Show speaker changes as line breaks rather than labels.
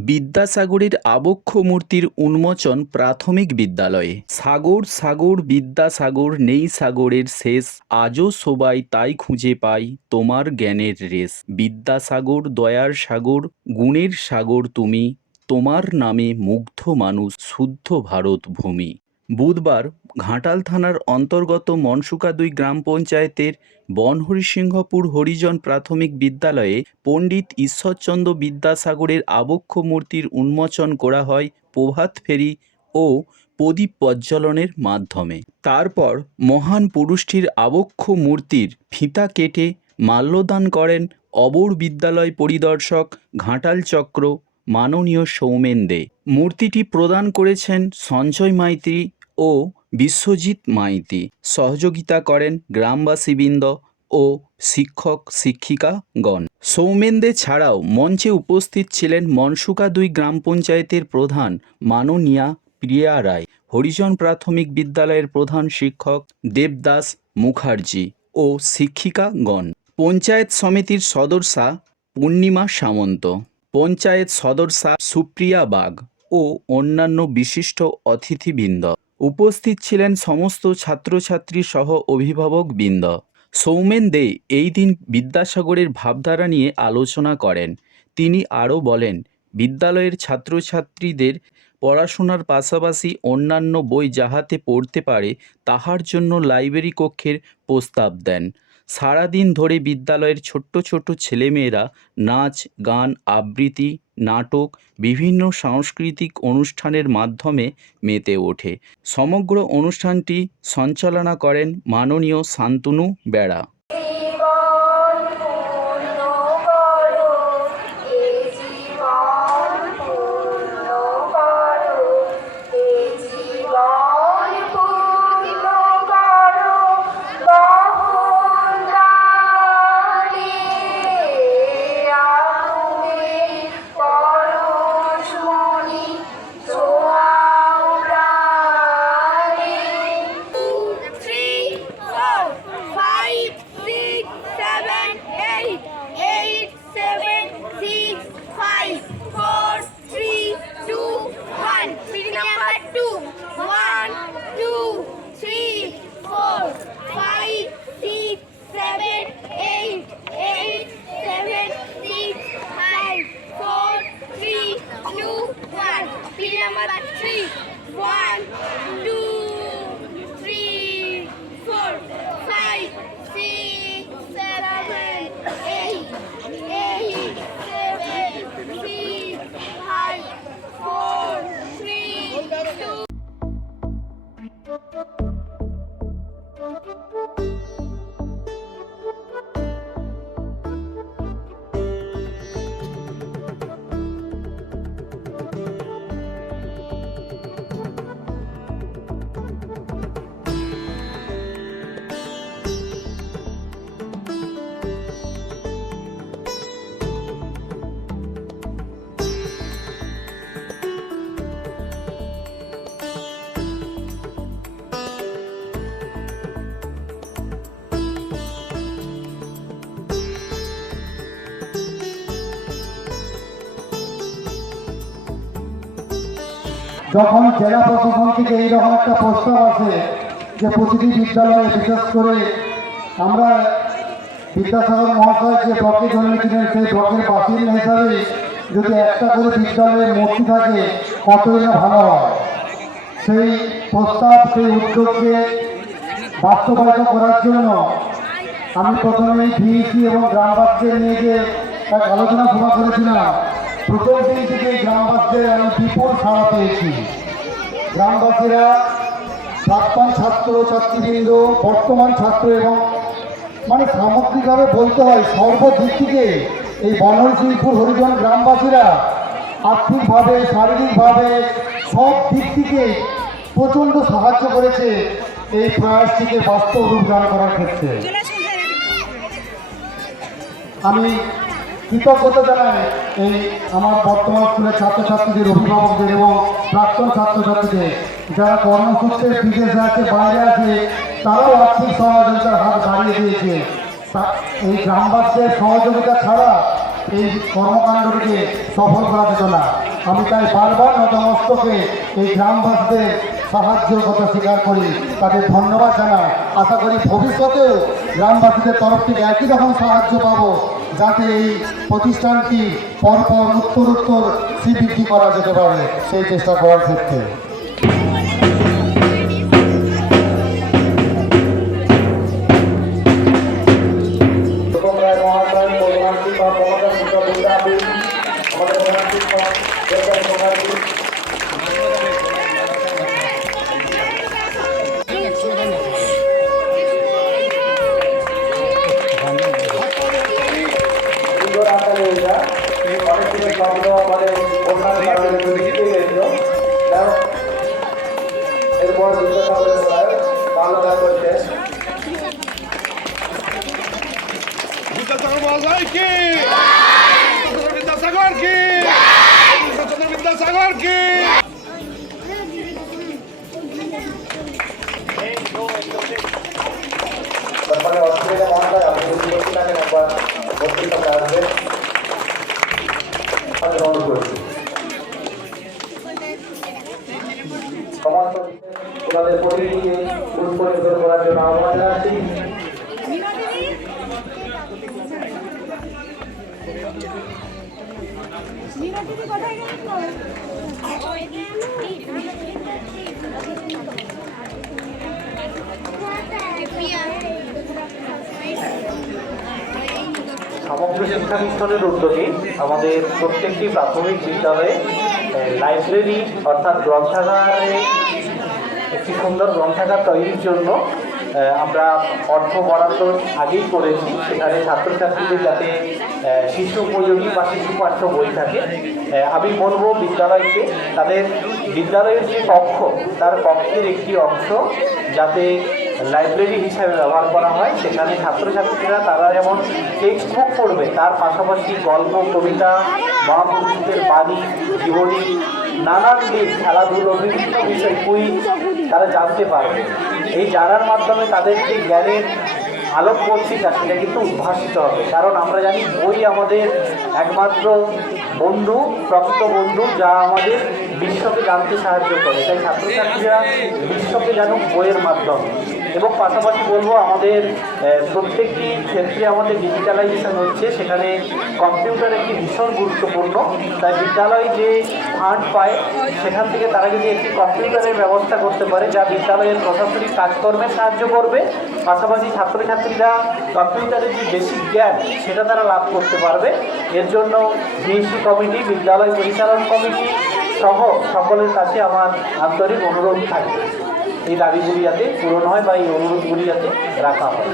বিদ্যাসাগরের আবক্ষ মূর্তির উন্মোচন প্রাথমিক বিদ্যালয়ে। সাগর সাগর, বিদ্যাসাগর নেই সাগরের শেষ। আজও সবাই তাই খুঁজে পাই তোমার জ্ঞানের রেশ। বিদ্যাসাগর, দয়ার সাগর, গুণের সাগর তুমি, তোমার নামে মুগ্ধ মানুষ, শুদ্ধ ভারত ভূমি বুধবার ঘাটাল থানার অন্তর্গত মনসুকা দুই গ্রাম পঞ্চায়েতের বনহরিসিংহপুর হরিজন প্রাথমিক বিদ্যালয়ে পণ্ডিত ঈশ্বরচন্দ্র বিদ্যাসাগরের আবক্ষ মূর্তির উন্মোচন করা হয় প্রভাত ফেরি ও প্রদীপ প্রজ্বলনের মাধ্যমে। তারপর মহান পুরুষটির আবক্ষ মূর্তির ফিতা কেটে মাল্যদান করেন অবর বিদ্যালয় পরিদর্শক ঘাটাল চক্র মাননীয় সৌমেন দে। মূর্তিটি প্রদান করেছেন সঞ্জয় মাইতি ও বিশ্বজিৎ মাইতি। সহযোগিতা করেন গ্রামবাসীবৃন্দ ও শিক্ষক শিক্ষিকাগণ। সৌমেন দে ছাড়াও মঞ্চে উপস্থিত ছিলেন মনসুকা দুই গ্রাম পঞ্চায়েতের প্রধান মাননীয়া প্রিয়া রায়, হরিজন প্রাথমিক বিদ্যালয়ের প্রধান শিক্ষক দেবদাস মুখার্জি ও শিক্ষিকাগণ। পঞ্চায়েত সমিতির সদস্যা পূর্ণিমা সামন্ত। পঞ্চায়েত সদস্যা সুপ্রিয়া বাগ ও অন্যান্য বিশিষ্ট অতিথিবৃন্দ। উপস্থিত ছিলেন সমস্ত ছাত্রছাত্রী সহ অভিভাবকবৃন্দ। সৌমেন দে এই দিন বিদ্যাসাগরের ভাবধারা নিয়ে আলোচনা করেন। তিনি আরও বলেন, বিদ্যালয়ের ছাত্রছাত্রীদের পড়াশোনার পাশাপাশি অন্যান্য বই যাহাতে পড়তে পারে, তাহার জন্য লাইব্রেরি কক্ষের প্রস্তাব দেন। সারাদিন ধরে বিদ্যালয়ের ছোট্ট ছোট্ট ছেলেমেয়েরা নাচ, গান, আবৃত্তি নাটক বিভিন্ন সাংস্কৃতিক অনুষ্ঠানের মাধ্যমে মেতে ওঠে। সমগ্র অনুষ্ঠানটি সঞ্চালনা করেন মাননীয় শান্তনু বেড়া।
যখন জেলা প্রশাসন থেকে এইরকম একটা প্রস্তাব আছে যে প্রতিটি বিদ্যালয়ে বিশেষ করে আমরা বিদ্যাসাগর মহাশয় যে ব্লকে জন্মেছিলেন সেই ব্লকের বাসিন্দা হিসাবে যদি একটা করে বিদ্যালয়ের মূর্তি থাকে, কতই না ভালো হয়। সেই প্রস্তাব, সেই উদ্যোগকে বাস্তবায়িত করার জন্য আমি প্রথমে ভিইসি এবং গ্রামবাসীদের নিয়ে যে এক আলোচনা সভা করেছিলাম প্রথম দিন থেকে গ্রামবাসীদের আমি বিপুল সাড়া পেয়েছি। গ্রামবাসীরা প্রাক্তন ছাত্র ছাত্রীবৃন্দ, বর্তমান ছাত্র এবং মানে সামগ্রিকভাবে বলতে হয় সর্বদিক থেকে এই বনরসিংপুর হরিজন গ্রামবাসীরা আর্থিকভাবে, শারীরিকভাবে সব দিক থেকে প্রচণ্ড সাহায্য করেছে এই প্রয়াসটিকে বাস্তব রূপদান করার ক্ষেত্রে। আমি কৃতজ্ঞতা জানাই এই আমার বর্তমান স্কুলের ছাত্রছাত্রীদের, অভিভাবকদের এবং প্রাক্তন ছাত্রছাত্রীদের। যারা কর্মসূত্রে বিদেশে আছে বাইরে আছে, তারাও আর্থিক সহযোগিতার হাত বাড়িয়ে দিয়েছে। এই গ্রামবাসীদের সহযোগিতা ছাড়া এই কর্মকাণ্ডটিকে সফল করা যেত না। আমি তাই বারবার নতমস্তকে এই গ্রামবাসীদের সাহায্যের কথা স্বীকার করি। তাদের ধন্যবাদ জানাই। আশা করি ভবিষ্যতেও গ্রামবাসীদের তরফ থেকে একই রকম সাহায্য পাবো। যাতে এই প্রতিষ্ঠানটি পরপর উত্তর উত্তর শ্রীবৃদ্ধি করা যেতে পারে সেই চেষ্টা করার ক্ষেত্রে।
বাংলা করছে
বিদ্যাসাগর মহাশয় কি বিদ্যাসাগর কি চন্দ্র বিদ্যাসাগর কি
তারপরে অস্ট্রেলিয়া মহাশয় সমগ্র শিক্ষা মিশনের উদ্যোগে আমাদের প্রত্যেকটি প্রাথমিক বিদ্যালয়ে লাইব্রেরি অর্থাৎ গ্রন্থাগারে একটি সুন্দর গ্রন্থাগার তৈরির জন্য আমরা অর্থ বরাদ্দ আগেই করেছি। সেখানে ছাত্রছাত্রীদের যাতে শিশু উপযোগী বা শিশু পাঠ্য বই থাকে। আমি বলব বিদ্যালয়কে, তাদের বিদ্যালয়ের যে কক্ষ, তার কক্ষের একটি অংশ যাতে লাইব্রেরি হিসাবে ব্যবহার করা হয়। সেখানে ছাত্রছাত্রীরা, তারা যেমন টেক্সট বুক পড়বে, তার পাশাপাশি গল্প, কবিতা, মহাপুরুষদের বাণী, জীবনী, নানান দিক, খেলাধুলো, বিভিন্ন বিষয় কুইজ তারা জানতে পারবে। এই জানার মাধ্যমে তাদের যে জ্ঞানের আলোক পত্রিকা, সেটা কিন্তু উদ্ভাসিত হবে। কারণ আমরা জানি বই আমাদের একমাত্র বন্ধু, প্রকৃত বন্ধু, যা আমাদের বিশ্বকে জানতে সাহায্য করে। তাই ছাত্রছাত্রীরা বিশ্বকে জানুক বইয়ের মাধ্যমে। এবং পাশাপাশি বলব আমাদের প্রত্যেকটি ক্ষেত্রে আমাদের ডিজিটালাইজেশন হচ্ছে, সেখানে কম্পিউটার একটি ভীষণ গুরুত্বপূর্ণ। তাই বিদ্যালয় যে ফান্ড পায়, সেখান থেকে তারা যদি একটি কম্পিউটারের ব্যবস্থা করতে পারে, যা বিদ্যালয়ের প্রশাসনিক কাজকর্মে সাহায্য করবে, পাশাপাশি ছাত্রছাত্রীরা কম্পিউটারের যে বেসিক জ্ঞান, সেটা তারা লাভ করতে পারবে। এর জন্য ভিএসসি কমিটি, বিদ্যালয় পরিচালন কমিটি সহ সকলের কাছে আমার আন্তরিক অনুরোধ থাকবে। এই দাবিগুলি যাতে পূরণ হয় বা এই অনুরোধগুলি যাতে রাখা হয়।